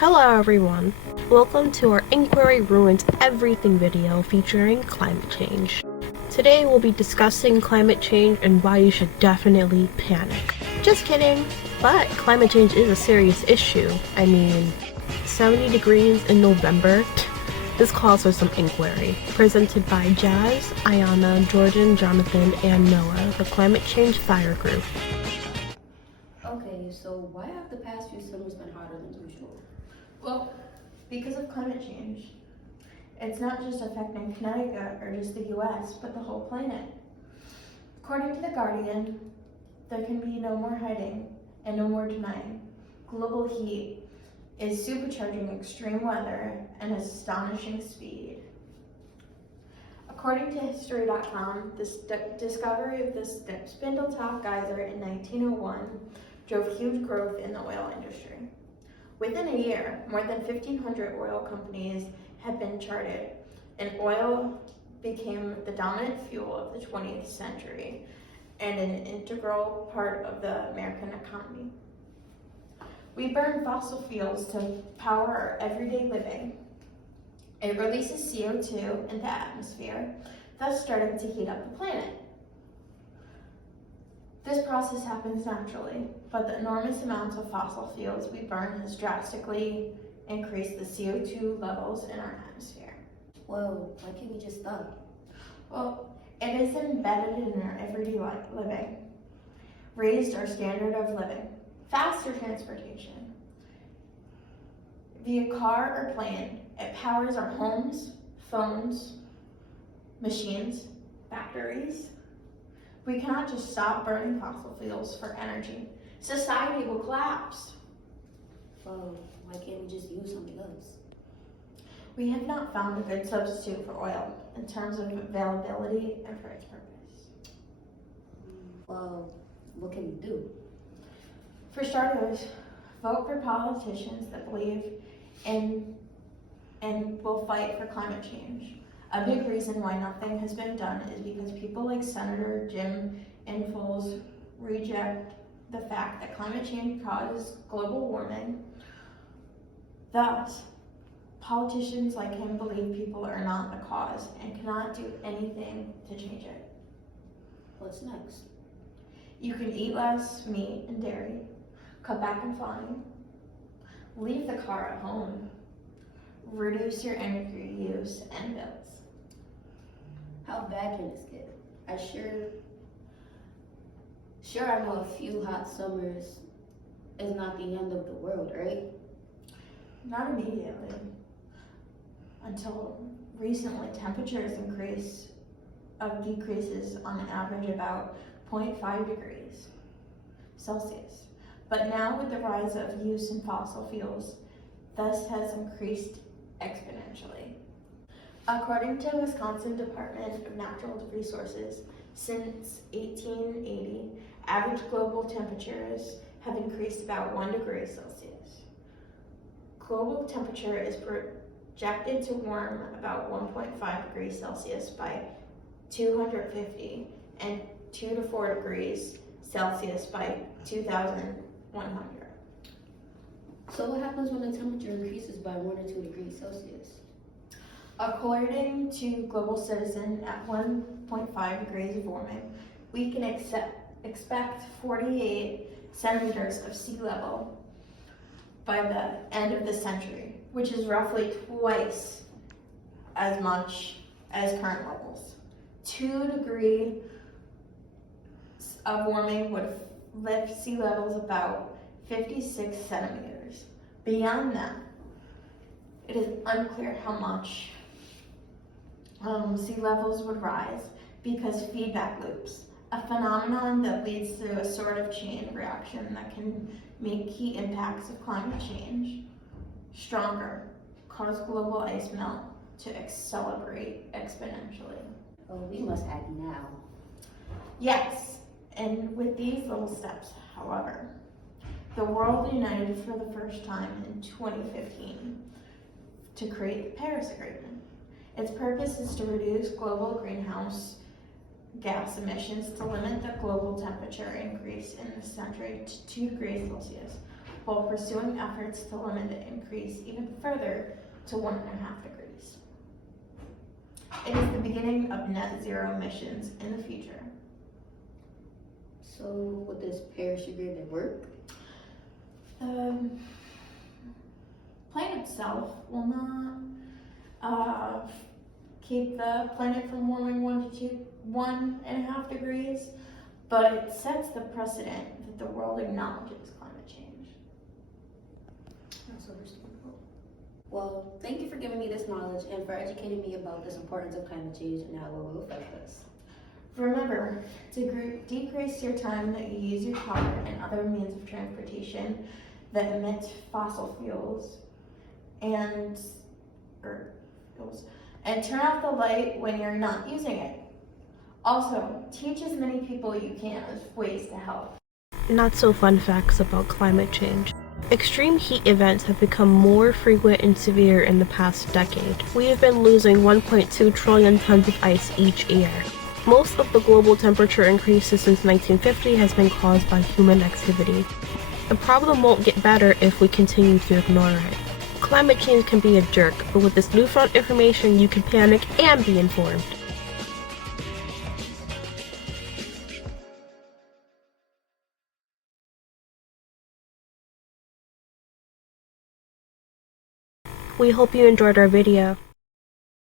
Hello everyone, welcome to our Inquiry Ruins Everything video featuring climate change. Today we'll be discussing climate change and why you should definitely panic. Just kidding, but climate change is a serious issue. I mean, 70 degrees in November? This calls for some inquiry. Presented by Jazz, Ayana, Jordan, Jonathan, and Noah, the Climate Change FYRE group. Okay, so why have the past few summers been hotter than usual? Well, because of climate change. It's not just affecting Connecticut or just the US, but the whole planet. According to the Gurdian, there can be no more hiding and no more denying. Global heat is supercharging extreme weather at an astonishing speed. According to History.com, the discovery of the Spindletop geyser in 1901 drove huge growth in the oil industry. Within a year, more than 1,500 oil companies had been charted, and oil became the dominant fuel of the 20th century and an integral part of the American economy. We burn fossil fuels to power our everyday living. It releases CO2 into the atmosphere, thus starting to heat up the planet. This process happens naturally, but the enormous amounts of fossil fuels we burn has drastically increased the CO2 levels in our atmosphere. Well, why can't we just stop? Well, it is embedded in our everyday living, raised our standard of living, faster transportation. Via car or plane, it powers our homes, phones, machines, factories. We cannot just stop burning fossil fuels for energy. Society will collapse. Well, why can't we just use something else? We have not found a good substitute for oil in terms of availability and for its purpose. Well, what can we do? For starters, vote for politicians that believe in and will fight for climate change. A big reason why nothing has been done is because people like Senator Jim Inhofe reject the fact that climate change causes global warming. Thus, politicians like him believe people are not the cause and cannot do anything to change it. What's next? You can eat less meat and dairy, cut back on flying, leave the car at home, reduce your energy use and bills. How bad can this get? I know a few hot summers is not the end of the world, right? Not immediately. Until recently, temperatures decreases on average about 0.5 degrees Celsius. But now with the rise of use in fossil fuels, this has increased exponentially. According to the Wisconsin Department of Natural Resources, since 1880, average global temperatures have increased about 1 degree Celsius. Global temperature is projected to warm about 1.5 degrees Celsius by 250 and 2 to 4 degrees Celsius by 2100. So what happens when the temperature increases by 1 or 2 degrees Celsius? According to Global Citizen, at 1.5 degrees of warming, we can expect 48 centimeters of sea level by the end of the century, which is roughly twice as much as current levels. 2 degrees of warming would lift sea levels about 56 centimeters. Beyond that, it is unclear how much sea levels would rise because feedback loops, a phenomenon that leads to a sort of chain reaction that can make key impacts of climate change stronger, cause global ice melt to accelerate exponentially. Oh, we must act now. Yes, and with these little steps, however, the world united for the first time in 2015 to create the Paris Agreement. Its purpose is to reduce global greenhouse gas emissions to limit the global temperature increase in this century to 2 degrees Celsius, while pursuing efforts to limit the increase even further to 1.5 degrees. It is the beginning of net zero emissions in the future. So would this Paris Agreement work? The plan itself will not keep the planet from warming 1.5 degrees, but it sets the precedent that the world acknowledges climate change. That's understandable. Well, thank you for giving me this knowledge and for educating me about this importance of climate change and how it will affect us. Remember to decrease your time that you use your car and other means of transportation that emit fossil fuels, and turn off the light when you're not using it. Also, teach as many people you can as ways to help. Not so fun facts about climate change. Extreme heat events have become more frequent and severe in the past decade. We have been losing 1.2 trillion tons of ice each year. Most of the global temperature increases since 1950 has been caused by human activity. The problem won't get better if we continue to ignore it. Climate change can be a jerk, but with this newfound information, you can panic and be informed. We hope you enjoyed our video.